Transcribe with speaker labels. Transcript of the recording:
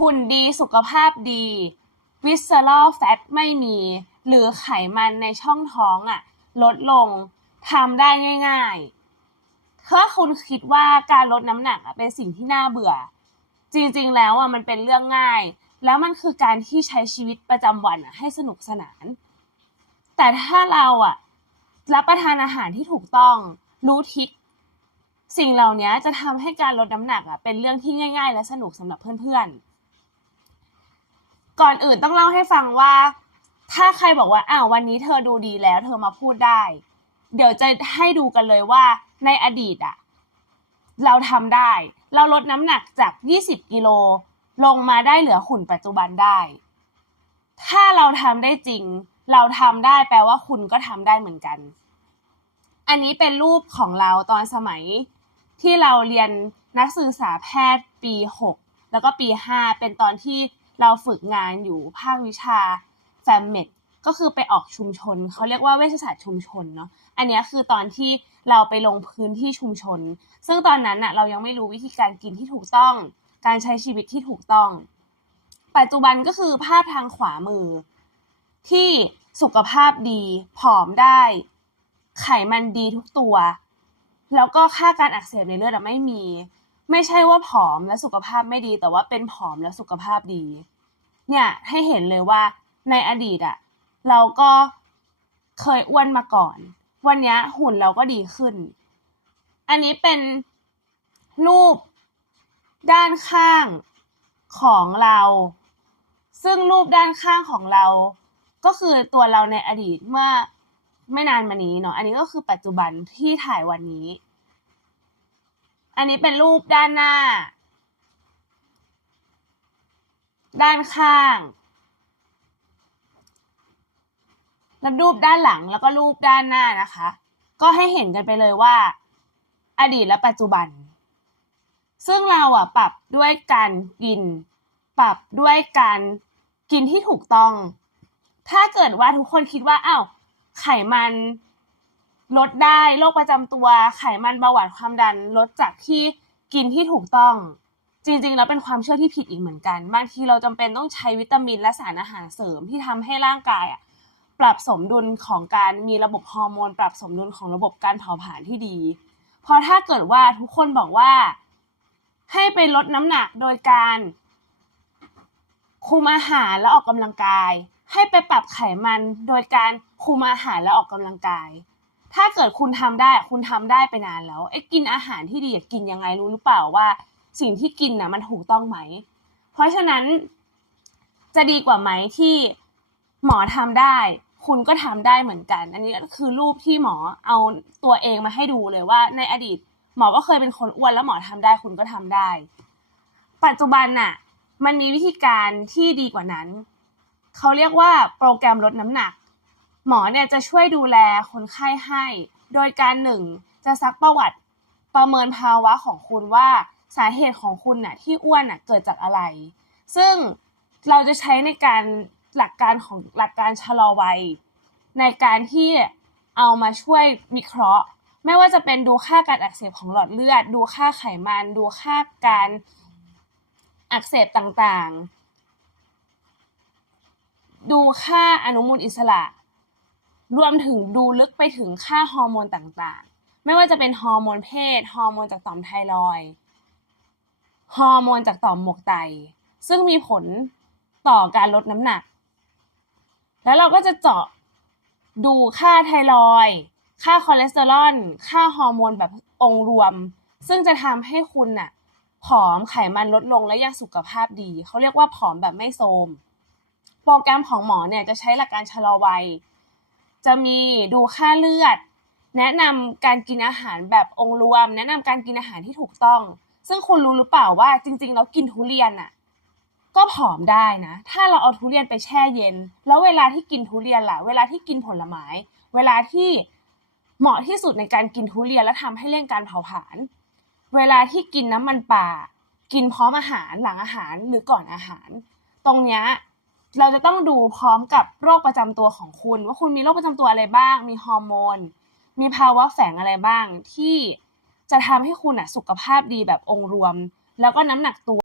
Speaker 1: หุ่นดีสุขภาพดีวิสเซอร a ลแฟตไม่มี หรือไขมันในช่องท้องอะลดลงทำได้ง่ายๆถ้าคุณคิดว่าการลดน้ำหนักอะเป็นสิ่งที่น่าเบื่อ จริงๆ แล้วอะมันเป็นเรื่องง่าย แล้วมันคือการที่ใช้ชีวิตประจำวันอะให้สนุกสนาน แต่ถ้าเราอะรับประทานอาหารที่ถูกต้องรู้ทิศสิ่งเหล่านี้จะทำให้การลดน้ำหนักอะเป็นเรื่องที่ง่าย ๆ และสนุกสำหรับเพื่อนๆ ก่อนอื่นต้องเล่าให้ฟังว่า ถ้าใครบอกว่าอ้าววันนี้เธอดูดีแล้ว เธอมาพูดได้ เดี๋ยวจะให้ดูกันเลยว่าในอดีตอะเราทำได้ เราลดน้ำหนักจาก 20 กิโลลงมาได้เหลือหุ่นปัจจุบันได้ ถ้าเราทำได้จริง เราทำได้แปลว่าคุณก็ทำได้เหมือนกัน อันนี้เป็นรูปของเราตอนสมัยที่เราเรียนนักศึกษาแพทย์ปี 6 แล้วก็ปี 5 เป็นตอนที่ เราฝึกงานอยู่ภาควิชาแฟมเมดก็คือไปออกชุมชน เขาเรียกว่าเวชศาสตร์ชุมชนเนาะอันนี้คือตอนที่เราไปลงพื้นที่ชุมชน ซึ่งตอนนั้นน่ะเรายังไม่รู้วิธีการกินที่ถูกต้อง การใช้ชีวิตที่ถูกต้อง ปัจจุบันก็คือภาพทางขวามือ ที่สุขภาพดีผอมได้ ไขมันดีทุกตัว แล้วก็ค่าการอักเสบในเลือดไม่มี ไม่ใช่ว่าผอมและสุขภาพไม่ดี แต่ว่าเป็นผอมและสุขภาพดี เนี่ยให้เห็นเลยว่าในอดีตอะเราก็เคยอ้วนมาก่อน วันนี้หุ่นเราก็ดีขึ้น อันนี้เป็นรูปด้านข้างของเรา ซึ่งรูปด้านข้างของเรา ก็คือตัวเราในอดีตเมื่อไม่นานมานี้เนาะ อันนี้ก็คือปัจจุบันที่ถ่ายวันนี้ อันนี้เป็นรูปด้านหน้า ด้านข้าง แล้วรูปด้านหลังแล้วก็รูปด้านหน้านะคะ ก็ให้เห็นกันไปเลยว่า อดีตและปัจจุบัน ซึ่งเราอะปรับด้วยการกิน ปรับด้วยการกินที่ถูกต้อง ถ้าเกิดว่าทุกคนคิดว่าอ้าวไขมัน ลดได้โรคประจำตัวไขมันเบาหวานความดันลดจากที่กินที่ถูกต้อง จริงๆ แล้วเป็นความเชื่อที่ผิดอีกเหมือนกันบางทีเราจำเป็นต้องใช้วิตามินและสารอาหารเสริมที่ทำให้ร่างกายอะปรับสมดุลของการมีระบบฮอร์โมน ปรับสมดุลของระบบการเผาผลาญที่ดี เพราะถ้าเกิดว่าทุกคนบอกว่า ให้ไปลดน้ำหนักโดยการคุมอาหารและออกกำลังกาย ให้ไปปรับไขมันโดยการคุมอาหารและออกกำลังกาย ถ้าเกิดคุณทำได้คุณทำได้ไปนานแล้วไอ้กินอาหารที่ดีกินยังไงรู้หรือเปล่าว่า สิ่งที่กินน่ะมันถูกต้องไหม เพราะฉะนั้นจะดีกว่าไหมที่หมอทำได้ คุณก็ทำได้เหมือนกัน อันนี้ก็คือรูปที่หมอเอาตัวเองมาให้ดูเลยว่า ในอดีต หมอก็เคยเป็นคนอ้วนแล้วหมอทำได้คุณก็ทำได้ ปัจจุบันน่ะ มันมีวิธีการที่ดีกว่านั้น เขาเรียกว่าโปรแกรมลดน้ำหนัก หมอเนี่ยจะช่วยดูแลคนไข้ให้ โดยการหนึ่งจะซักประวัติประเมินภาวะของคุณว่าสาเหตุของคุณน่ะที่อ้วนน่ะเกิดจากอะไร ซึ่งเราจะใช้ในการหลักการของหลักการชะลอวัย ในการที่เอามาช่วยวิเคราะห์ ไม่ว่าจะเป็นดูค่าการอักเสบของหลอดเลือด ดูค่าไขมัน ดูค่าการอักเสบต่างๆ ดูค่าอนุมูลอิสระ รวมถึงดูลึกไปถึงค่าฮอร์โมนต่างๆ ไม่ว่าจะเป็นฮอร์โมนเพศ ฮอร์โมนจากต่อมไทรอยฮอร์โมนจากต่อมหมวกไต ซึ่งมีผลต่อการลดน้ำหนัก แล้วเราก็จะเจาะดูค่าไทรอยค่าคอเลสเตอรอล ค่าฮอร์โมนแบบองค์รวม ซึ่งจะทำให้คุณน่ะผอมไขมันลดลงและยังสุขภาพดี เขาเรียกว่าผอมแบบไม่โทรมโปรแกรมของหมอเนี่ยจะใช้หลักการชะลอวัย จะมีดูค่าเลือด แนะนำการกินอาหารแบบองค์รวม แนะนำการกินอาหารที่ถูกต้อง ซึ่งคุณรู้หรือเปล่าว่าจริงๆแล้วกินทุเรียนน่ะก็ผอมได้นะ ถ้าเราเอาทุเรียนไปแช่เย็น แล้วเวลาที่กินทุเรียนล่ะ เวลาที่กินผลไม้ เวลาที่เหมาะที่สุดในการกินทุเรียนและทำให้เร่งการเผาผลาญ เวลาที่กินน้ำมันป่า กินพร้อมอาหารหลังอาหารหรือก่อนอาหาร ตรงเนี้ย เราจะต้องดูพร้อมกับโรคประจำตัวของคุณ ว่าคุณมีโรคประจำตัวอะไรบ้าง มีฮอร์โมน มีภาวะแฝงอะไรบ้างที่จะทำให้คุณอะสุขภาพดีแบบองค์รวม แล้วก็น้ำหนักตัว